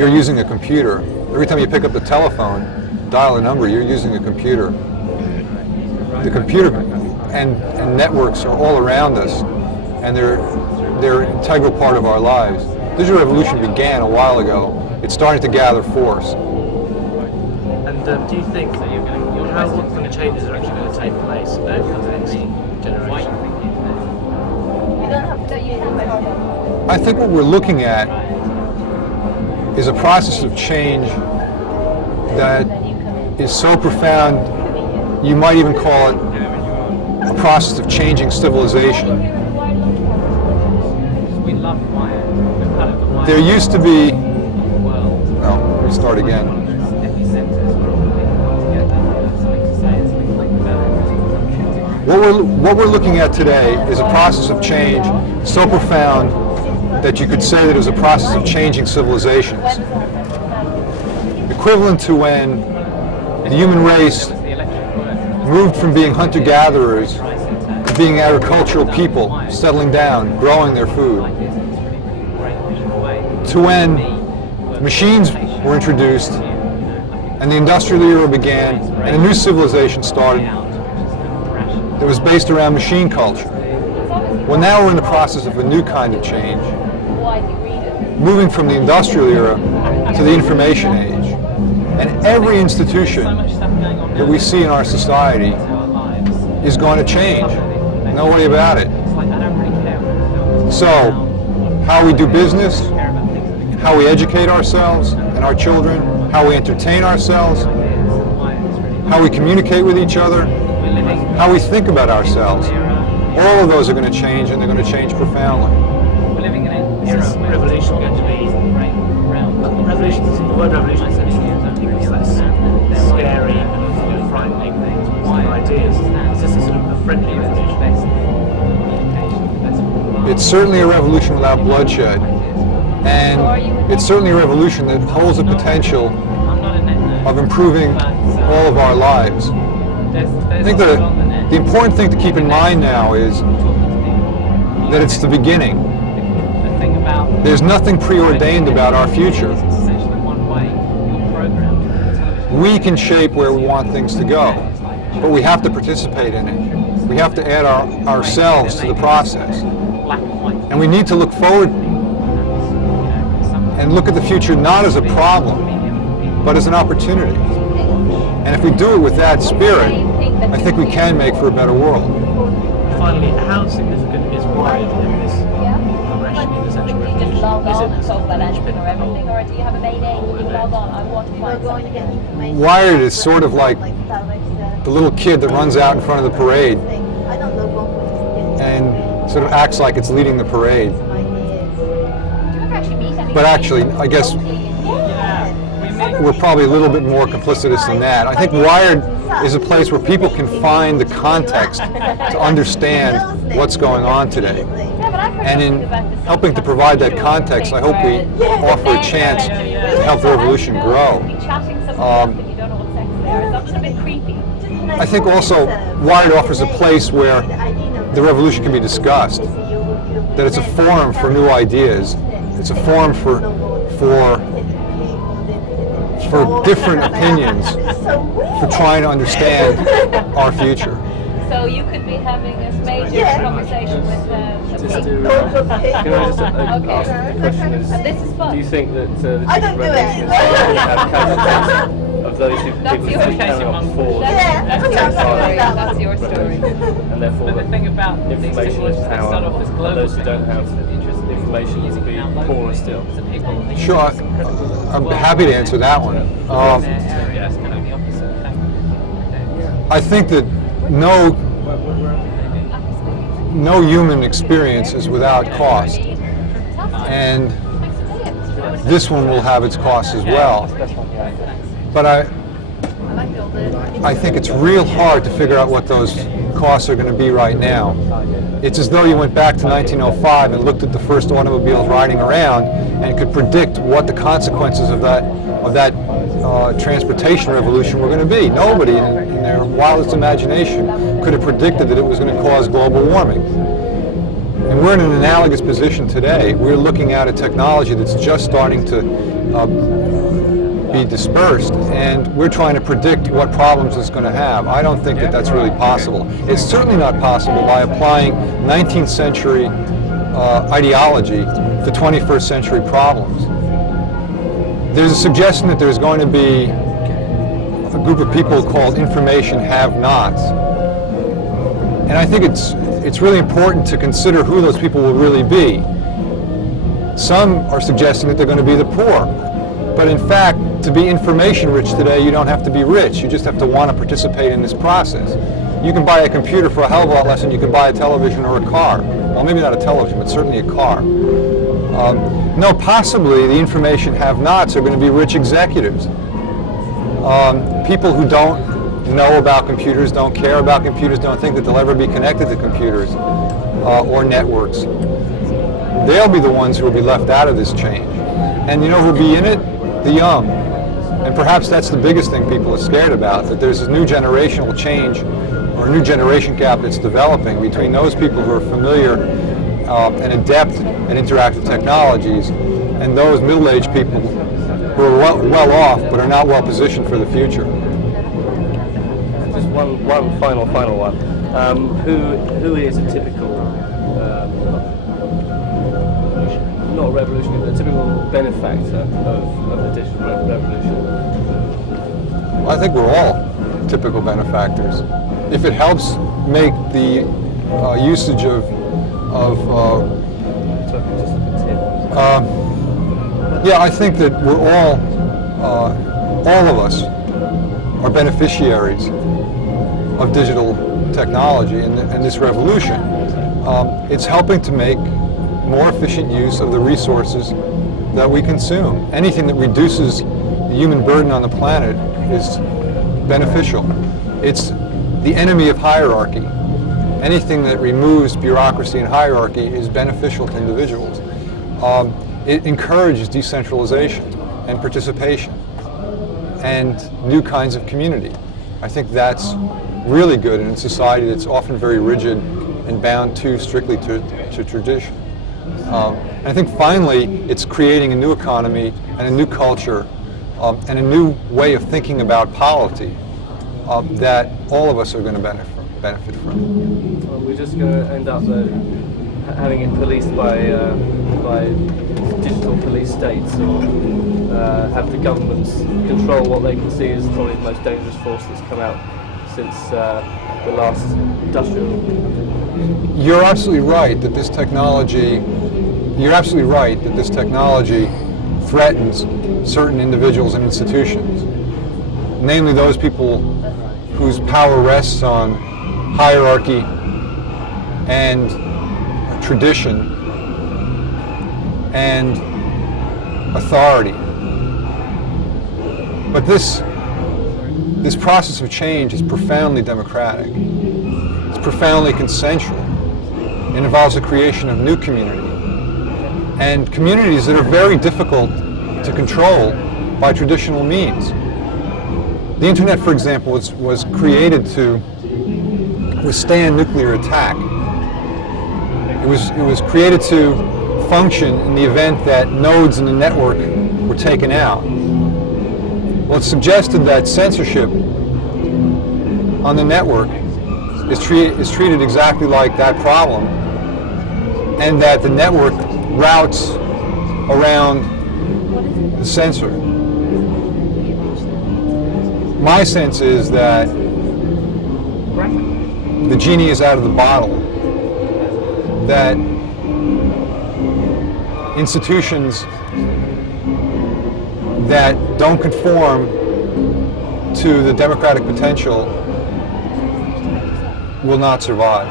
You're using a computer. Every time you pick up the telephone, dial a number, you're using a computer. The computer and networks are all around us, and they're an integral part of our lives. Digital revolution began a while ago. It's starting to gather force. And do you think what kind of changes are actually going to take place over the next generation? I think what we're looking at is a process of change that is so profound, you might even call it a process of changing civilization. There used to be, let me start again. What we're looking at today is a process of change so profound that you could say that it was a process of changing civilizations. Equivalent to when the human race moved from being hunter-gatherers to being agricultural people, settling down, growing their food, to when machines were introduced and the industrial era began and a new civilization started that was based around machine culture. Well, now we're in the process of a new kind of change, moving from the industrial era to the information age. And every institution that we see in our society is going to change. No way about it. So, how we do business, how we educate ourselves and our children, how we entertain ourselves, how we communicate with each other, how we think about ourselves, all of those are going to change, and they're going to change profoundly. Is this revolution going to be the word revolution is less scary and frightening ideas? Is this a sort of a friendly revolution? It's certainly a revolution without bloodshed, and it's certainly a revolution that holds the potential of improving all of our lives. I think the important thing to keep in mind now is that it's the beginning. There's nothing preordained about our future. We can shape where we want things to go, but we have to participate in it. We have to add ourselves to the process. And we need to look forward and look at the future not as a problem, but as an opportunity. And if we do it with that spirit, I think we can make for a better world. Finally, how significant is Wired in this progression in the sexual revolution? Wired is sort of like the little kid that runs out in front of the parade and sort of acts like it's leading the parade. But actually, I guess we're probably a little bit more complicitous than that. I think Wired is a place where people can find the context to understand what's going on today. And in helping to provide that context, I hope we offer a chance to help the revolution grow. I think also Wired offers a place where the revolution can be discussed, that it's a forum for new ideas, it's a forum for different opinions, for trying to understand our future. So you could be having a major conversation with can I just ask the question is, this is fun. do you think that the digital revolution is going to have casualties of those people who cannot afford That's your story. and therefore the thing about information is power, and those who don't have information will be poorer still? Sure, I'm happy to answer that one. I think that no human experience is without cost, and this one will have its costs as well. But I think it's real hard to figure out what those costs are going to be right now. It's as though you went back to 1905 and looked at the first automobiles riding around and could predict what the consequences of that transportation revolution were going to be. Nobody in their wildest imagination could have predicted that it was going to cause global warming. And we're in an analogous position today. We're looking at a technology that's just starting to be dispersed, and we're trying to predict what problems it's going to have. I don't think that that's really possible. It's certainly not possible by applying 19th century ideology to 21st century problems. There's a suggestion that there's going to be a group of people called information have-nots. And I think it's really important to consider who those people will really be. Some are suggesting that they're going to be the poor. But in fact, to be information rich today, you don't have to be rich. You just have to want to participate in this process. You can buy a computer for a hell of a lot less than you can buy a television or a car. Well, maybe not a television, but certainly a car. No, possibly the information have-nots are going to be rich executives. People who don't know about computers, don't care about computers, don't think that they'll ever be connected to computers or networks. They'll be the ones who will be left out of this change. And you know who will be in it? The young. And perhaps that's the biggest thing people are scared about, that there's this new generational change or a new generation gap that's developing between those people who are familiar and adept in interactive technologies and those middle-aged people who are well off but are not well positioned for the future. Just one final one. Who is a typical, not a revolutionary, but a typical benefactor of the digital revolution? Well, I think we're all typical benefactors. If it helps make the usage of yeah, I think that we're all of us are beneficiaries of digital technology and this revolution. It's helping to make more efficient use of the resources that we consume. Anything that reduces the human burden on the planet is beneficial. It's the enemy of hierarchy. Anything that removes bureaucracy and hierarchy is beneficial to individuals. It encourages decentralization and participation and new kinds of community. I think that's really good in a society that's often very rigid and bound too strictly to tradition. And I think finally it's creating a new economy and a new culture and a new way of thinking about polity that all of us are going to benefit from. Well, we're just going to end up having it policed by digital police states, or have the governments control what they can see as probably the most dangerous force that's come out since the last industrial. You're absolutely right that this technology. You're absolutely right that this technology threatens certain individuals and institutions, namely those people whose power rests on hierarchy and tradition and authority. But this process of change is profoundly democratic. It's profoundly consensual. It involves the creation of new community and communities that are very difficult to control by traditional means. The internet, for example, was created to withstand nuclear attack. It was created to function in the event that nodes in the network were taken out. Well, it's suggested that censorship on the network is treated exactly like that problem, and that the network routes around the censor. My sense is that the genie is out of the bottle, that institutions that don't conform to the democratic potential will not survive.